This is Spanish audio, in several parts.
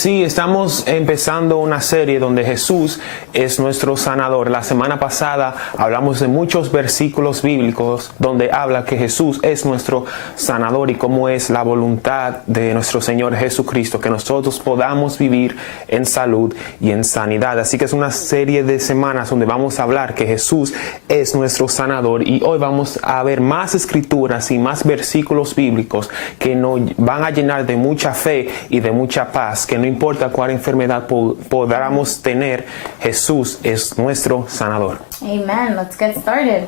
Sí, estamos empezando una serie donde Jesús es nuestro sanador. La semana pasada hablamos de muchos versículos bíblicos donde habla que Jesús es nuestro sanador y cómo es la voluntad de nuestro Señor Jesucristo, que nosotros podamos vivir en salud y en sanidad. Así que es una serie de semanas donde vamos a hablar que Jesús es nuestro sanador, y hoy vamos a ver más escrituras y más versículos bíblicos que nos van a llenar de mucha fe y de mucha paz, que no importa cuál enfermedad podamos tener, Jesús es nuestro sanador. Amen. Let's get started.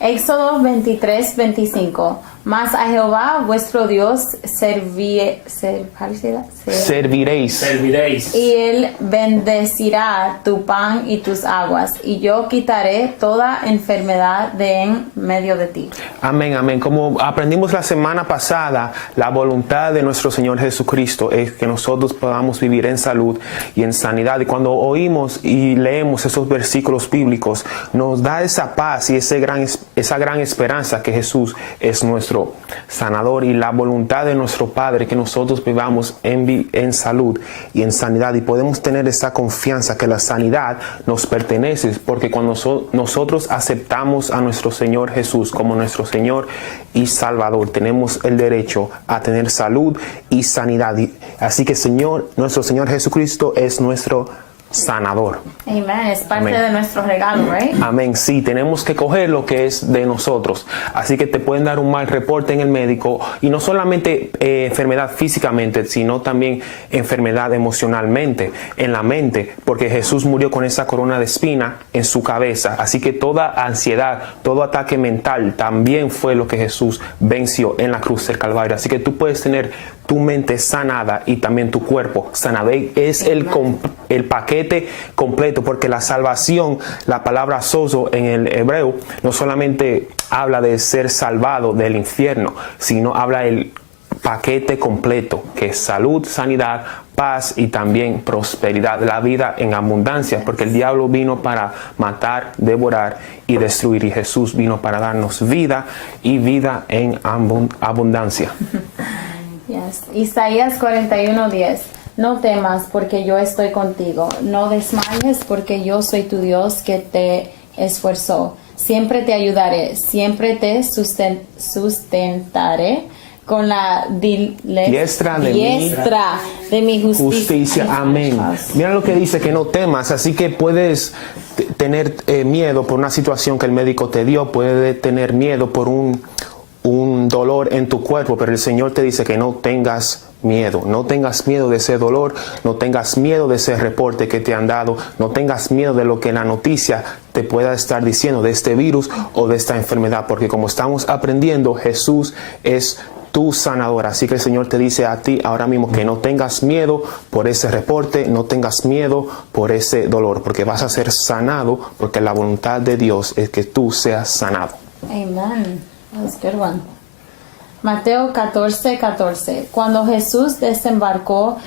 Éxodo 23:25. Mas a Jehová vuestro Dios serviréis. Y él bendecirá tu pan y tus aguas, y yo quitaré toda enfermedad de en medio de ti. Amén, amén. Como aprendimos la semana pasada, la voluntad de nuestro Señor Jesucristo es que nosotros podamos vivir en salud y en sanidad. Y cuando oímos y leemos esos versículos bíblicos, nos da esa paz y esa gran esperanza que Jesús es nuestro sanador, y la voluntad de nuestro Padre que nosotros vivamos en salud y en sanidad, y podemos tener esa confianza que la sanidad nos pertenece, porque cuando nosotros aceptamos a nuestro Señor Jesús como nuestro Señor y Salvador, tenemos el derecho a tener salud y sanidad. Así que nuestro Señor Jesucristo es nuestro sanador. Amen. Es parte de nuestro regalo, right? Amén. Sí, tenemos que coger lo que es de nosotros. Así que te pueden dar un mal reporte en el médico, y no solamente enfermedad físicamente, sino también enfermedad emocionalmente, en la mente, porque Jesús murió con esa corona de espina en su cabeza. Así que toda ansiedad, todo ataque mental también fue lo que Jesús venció en la cruz del Calvario. Así que tú puedes tener tu mente sanada y también tu cuerpo sanado. Es el paquete completo, porque la salvación, la palabra sozo en el hebreo, no solamente habla de ser salvado del infierno, sino habla del paquete completo, que es salud, sanidad, paz y también prosperidad, la vida en abundancia, porque el diablo vino para matar, devorar y destruir, y Jesús vino para darnos vida y vida en abundancia. Yes. Isaías 41:10. No temas, porque yo estoy contigo. No desmayes, porque yo soy tu Dios que te esforzó. Siempre te ayudaré, siempre te sustentaré con la diestra de mi justicia. Amén. Mira lo que dice, que no temas. Así que puedes tener miedo por una situación que el médico te dio, puedes tener miedo por un dolor en tu cuerpo, pero el Señor te dice que no tengas miedo. No tengas miedo de ese dolor, no tengas miedo de ese reporte que te han dado, no tengas miedo de lo que la noticia te pueda estar diciendo de este virus o de esta enfermedad, porque como estamos aprendiendo, Jesús es tu sanador. Así que el Señor te dice a ti ahora mismo que no tengas miedo por ese reporte, no tengas miedo por ese dolor, porque vas a ser sanado, porque la voluntad de Dios es que tú seas sanado. Amen. That's a good one. Mateo 14:14. Cuando Jesús desembarcó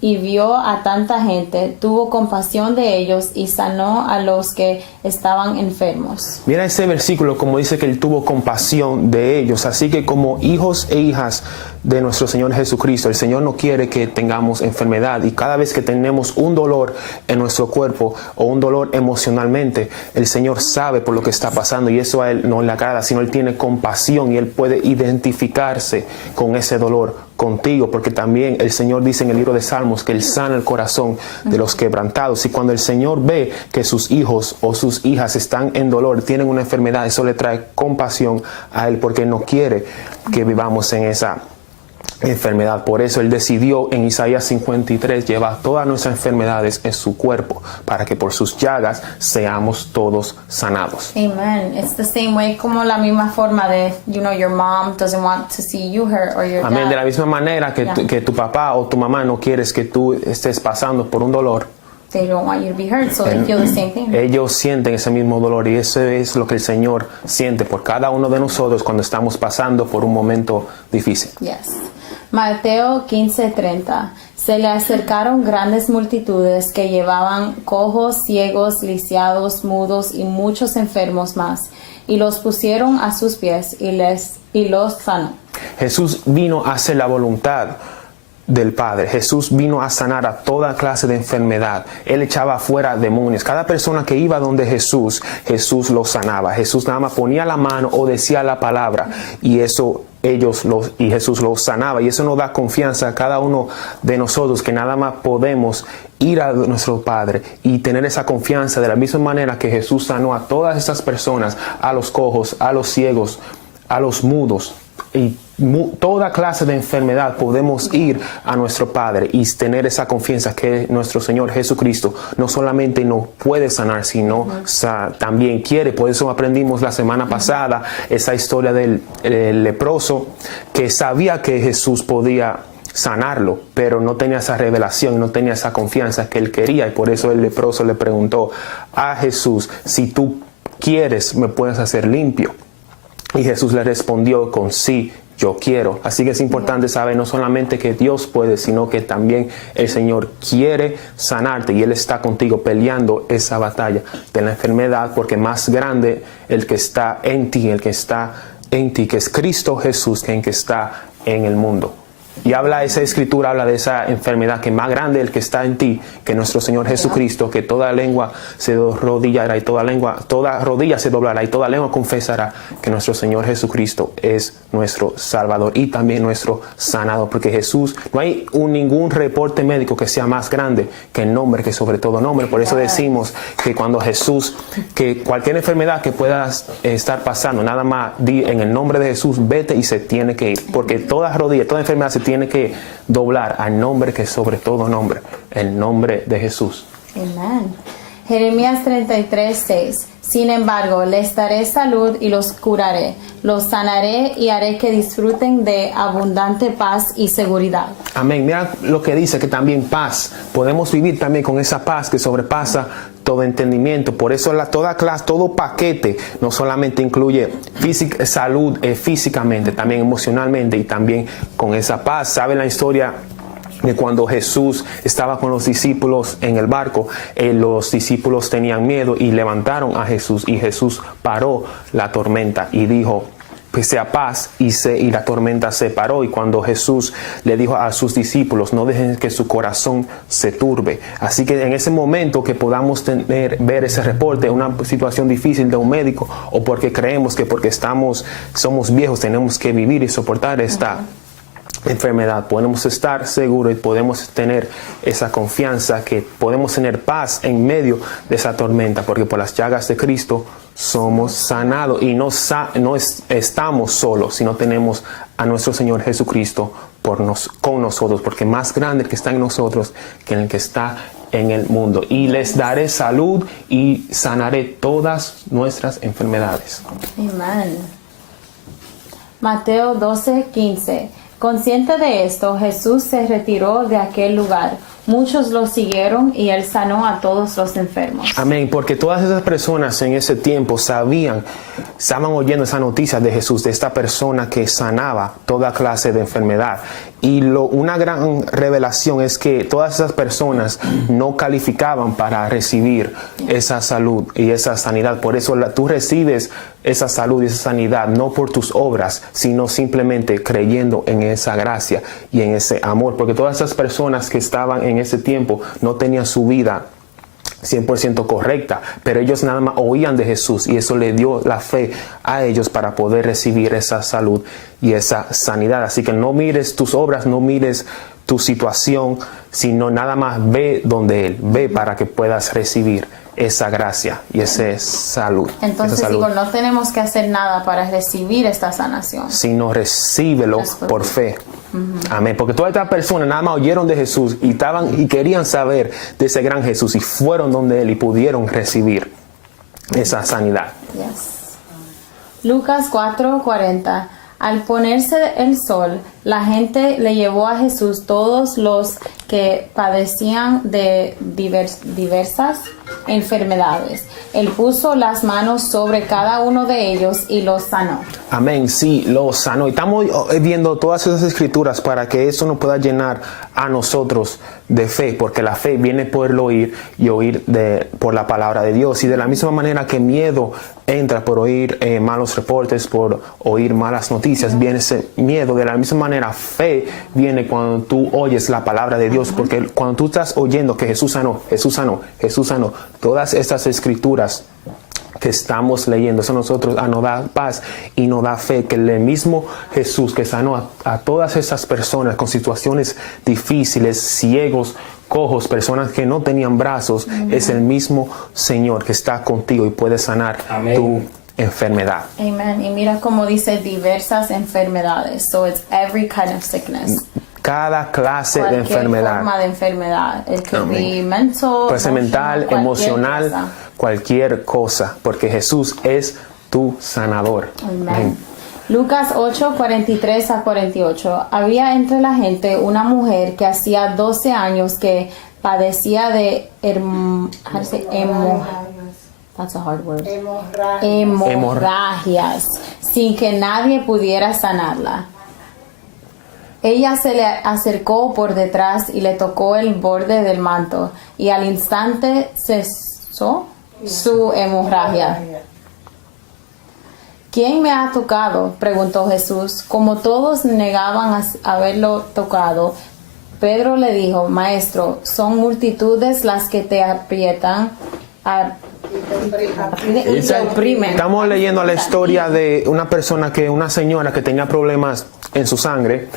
y vio a tanta gente, tuvo compasión de ellos y sanó a los que estaban enfermos. Mira ese versículo como dice que Él tuvo compasión de ellos. Así que como hijos e hijas de nuestro Señor Jesucristo, el Señor no quiere que tengamos enfermedad, y cada vez que tenemos un dolor en nuestro cuerpo o un dolor emocionalmente, el Señor sabe por lo que está pasando, y eso a Él no le agrada, sino Él tiene compasión y Él puede identificarse con ese dolor contigo, porque también el Señor dice en el libro de Salmos que Él sana el corazón de los quebrantados. Y cuando el Señor ve que sus hijos o sus hijas están en dolor, tienen una enfermedad, eso le trae compasión a Él, porque no quiere que vivamos en esa enfermedad. Por eso Él decidió en Isaías 53 llevar todas nuestras enfermedades en su cuerpo, para que por sus llagas seamos todos sanados. Amen. It's the same way, como la misma forma de, your mom doesn't want to see you hurt, or your Amén. dad. De la misma manera que, que tu papá o tu mamá no quieres que tú estés pasando por un dolor, They don't want you to be hurt, so they feel the same thing. ellos sienten ese mismo dolor, y eso es lo que el Señor siente por cada uno de nosotros cuando estamos pasando por un momento difícil. Yes. Mateo 15:30. Se le acercaron grandes multitudes que llevaban cojos, ciegos, lisiados, mudos y muchos enfermos más, y los pusieron a sus pies y los sanó. Jesús vino a hacer la voluntad del Padre. Jesús vino a sanar a toda clase de enfermedad. Él echaba fuera demonios. Cada persona que iba donde Jesús, Jesús los sanaba. Jesús nada más ponía la mano o decía la palabra y Jesús los sanaba. Y eso nos da confianza a cada uno de nosotros, que nada más podemos ir a nuestro Padre y tener esa confianza de la misma manera que Jesús sanó a todas esas personas, a los cojos, a los ciegos, a los mudos y toda clase de enfermedad. Podemos ir a nuestro Padre y tener esa confianza que nuestro Señor Jesucristo no solamente nos puede sanar, sino también quiere. Por eso aprendimos la semana pasada esa historia del leproso, que sabía que Jesús podía sanarlo, pero no tenía esa revelación, no tenía esa confianza que él quería, y por eso el leproso le preguntó a Jesús: si tú quieres, me puedes hacer limpio. Y Jesús le respondió con sí, yo quiero. Así que es importante saber no solamente que Dios puede, sino que también el Señor quiere sanarte, y Él está contigo peleando esa batalla de la enfermedad, porque más grande el que está en ti, que es Cristo Jesús, que el que está en el mundo. Y esa escritura habla de esa enfermedad, que más grande el que está en ti que nuestro Señor Jesucristo, que toda lengua se arrodillará y toda rodilla se doblará y toda lengua confesará que nuestro Señor Jesucristo es nuestro Salvador y también nuestro sanador. Porque Jesús, no hay ningún reporte médico que sea más grande que el nombre, que sobre todo nombre. Por eso decimos que cuando Jesús, que cualquier enfermedad que puedas estar pasando, nada más di en el nombre de Jesús, vete y se tiene que ir. Porque toda rodilla, toda enfermedad se tiene que doblar al nombre que sobre todo nombre, el nombre de Jesús. Amén. Jeremías 33:6. Sin embargo, les daré salud y los curaré, los sanaré y haré que disfruten de abundante paz y seguridad. Amén. Mira lo que dice, que también paz. Podemos vivir también con esa paz que sobrepasa todo entendimiento. Por eso toda clase, todo paquete no solamente incluye salud físicamente, también emocionalmente y también con esa paz. ¿Sabe la historia de cuando Jesús estaba con los discípulos en el barco? Los discípulos tenían miedo y levantaron a Jesús, y Jesús paró la tormenta y dijo: pues sea paz, y la tormenta se paró. Y cuando Jesús le dijo a sus discípulos: no dejen que su corazón se turbe. Así que en ese momento que podamos ver ese reporte, una situación difícil de un médico, o porque creemos que porque somos viejos tenemos que vivir y soportar esta enfermedad, podemos estar seguros y podemos tener esa confianza que podemos tener paz en medio de esa tormenta, porque por las llagas de Cristo somos sanados, y no estamos solos, sino tenemos a nuestro Señor Jesucristo con nosotros, porque más grande el que está en nosotros que el que está en el mundo. Y les daré salud y sanaré todas nuestras enfermedades. Amén. Mateo 12:15. Consciente de esto, Jesús se retiró de aquel lugar. Muchos lo siguieron y él sanó a todos los enfermos. Amén, porque todas esas personas en ese tiempo estaban oyendo esa noticia de Jesús, de esta persona que sanaba toda clase de enfermedad. Y una gran revelación es que todas esas personas no calificaban para recibir esa salud y esa sanidad. Por eso tú recibes esa salud y esa sanidad no por tus obras, sino simplemente creyendo en esa gracia y en ese amor. Porque todas esas personas que estaban en ese tiempo no tenían su vida 100% correcta, pero ellos nada más oían de Jesús, y eso le dio la fe a ellos para poder recibir esa salud y esa sanidad. Así que no mires tus obras, no mires tu situación, sino nada más ve donde Él, ve para que puedas recibir esa gracia y esa salud. Entonces, digo, no tenemos que hacer nada para recibir esta sanación, sino recíbelo por fe. Amén. Porque todas estas personas nada más oyeron de Jesús y querían saber de ese gran Jesús, y fueron donde Él y pudieron recibir esa sanidad. Yes. Lucas 4:40. Al ponerse el sol, la gente le llevó a Jesús todos los que padecían de diversas enfermedades. Él puso las manos sobre cada uno de ellos y los sanó. Amén, sí, los sanó. Y estamos viendo todas esas escrituras para que eso nos pueda llenar a nosotros de fe, porque la fe viene por el oír, y oír por la palabra de Dios. Y de la misma manera que miedo entra por oír malos reportes, por oír malas noticias, viene ese miedo. De la misma manera manera, fe viene cuando tú oyes la palabra de Dios, porque cuando tú estás oyendo que Jesús sanó, Jesús sanó, Jesús sanó, todas estas escrituras que estamos leyendo, eso a nosotros nos da paz y nos da fe, que el mismo Jesús que sanó a todas esas personas con situaciones difíciles, ciegos, cojos, personas que no tenían brazos, es el mismo Señor que está contigo y puede sanar tu enfermedad. Amen. Y mira como dice diversas enfermedades. So it's every kind of sickness. Cada clase de enfermedad. Forma de enfermedad. It could be mental, puede ser mental, emocional, cosa. cualquier cosa, porque Jesús es tu sanador. Amen. Lucas 8, 43 a 48. Había entre la gente una mujer que hacía 12 años que padecía de that's a hard word. Hemorragias, sin que nadie pudiera sanarla. Ella se le acercó por detrás y le tocó el borde del manto, y al instante cesó su hemorragia. ¿Quién me ha tocado?, preguntó Jesús. Como todos negaban haberlo tocado, Pedro le dijo: Maestro, son multitudes las que te aprietan y te oprimen. Estamos leyendo la historia de una señora que tenía problemas en su sangre,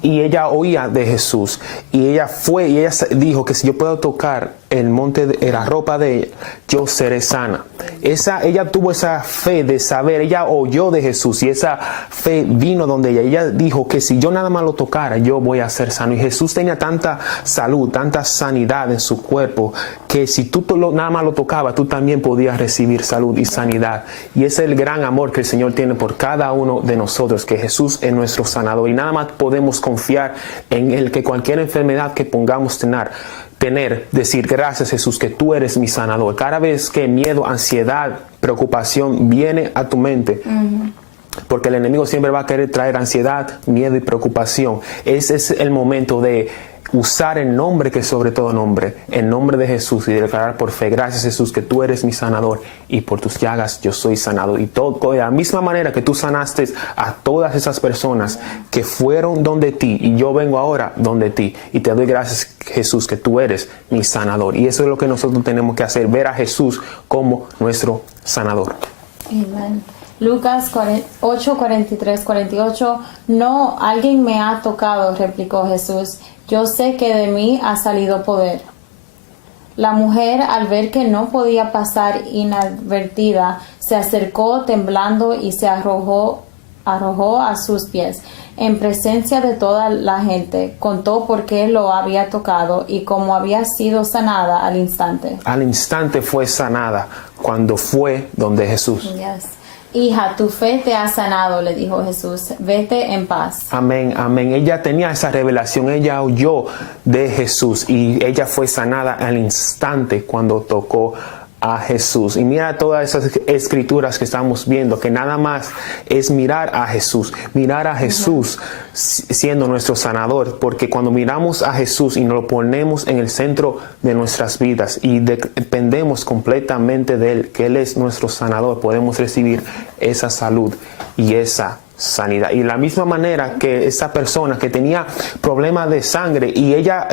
y ella oía de Jesús, y ella fue y ella dijo que si yo puedo tocar el monte de la ropa de ella, yo seré sana. Ella tuvo esa fe de saber, ella oyó de Jesús y esa fe vino donde ella dijo que si yo nada más lo tocara, yo voy a ser sano. Y Jesús tenía tanta salud, tanta sanidad en su cuerpo, que si tú nada más lo tocabas, tú también podías recibir salud y sanidad. Y ese es el gran amor que el Señor tiene por cada uno de nosotros, que Jesús es nuestro sanador, y nada más podemos confiar en Él, que cualquier enfermedad que pongamos decir: gracias, Jesús, que tú eres mi sanador. Cada vez que miedo, ansiedad, preocupación viene a tu mente, porque el enemigo siempre va a querer traer ansiedad, miedo y preocupación, ese es el momento de usar el nombre que es sobre todo nombre, el nombre de Jesús, y declarar por fe: gracias, Jesús, que tú eres mi sanador, y por tus llagas yo soy sanado. Y todo de la misma manera que tú sanaste a todas esas personas que fueron donde ti, y yo vengo ahora donde ti, y te doy gracias, Jesús, que tú eres mi sanador. Y eso es lo que nosotros tenemos que hacer, ver a Jesús como nuestro sanador. Amen. Lucas 8, 43, 48. No, alguien me ha tocado, replicó Jesús. Yo sé que de mí ha salido poder. La mujer, al ver que no podía pasar inadvertida, se acercó temblando y se arrojó a sus pies. En presencia de toda la gente, contó por qué lo había tocado y cómo había sido sanada al instante. Al instante fue sanada cuando fue donde Jesús. Yes. Hija, tu fe te ha sanado, le dijo Jesús. Vete en paz. Amén, amén. Ella tenía esa revelación, ella oyó de Jesús y ella fue sanada al instante cuando tocó a Jesús. Y mira todas esas escrituras que estamos viendo, que nada más es mirar a Jesús siendo nuestro sanador, porque cuando miramos a Jesús y nos lo ponemos en el centro de nuestras vidas y dependemos completamente de Él, que Él es nuestro sanador, podemos recibir esa salud y esa sanidad. Y de la misma manera que esa persona que tenía problemas de sangre, y ella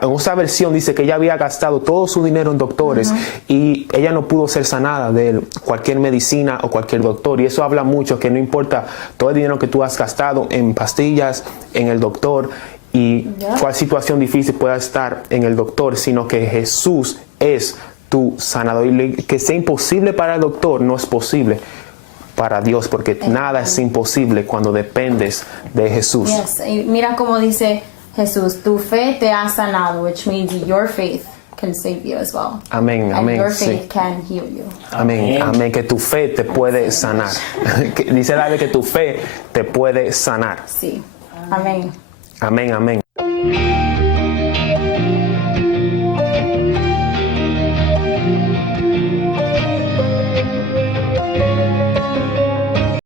en esa versión dice que ella había gastado todo su dinero en doctores, y ella no pudo ser sanada de cualquier medicina o cualquier doctor. Y eso habla mucho, que no importa todo el dinero que tú has gastado en pastillas, en el doctor, y cuál situación difícil pueda estar en el doctor, sino que Jesús es tu sanador. Y que sea imposible para el doctor no es posible para Dios, porque nada es imposible cuando dependes de Jesús. Yes. Y mira cómo dice Jesús: tu fe te ha sanado, which means your faith can save you as well. Amén, and amén. Your faith can heal you. Amén, amén. Que tu fe te puede sanar. Dice David que tu fe te puede sanar. Sí. Amén. Amén, amén.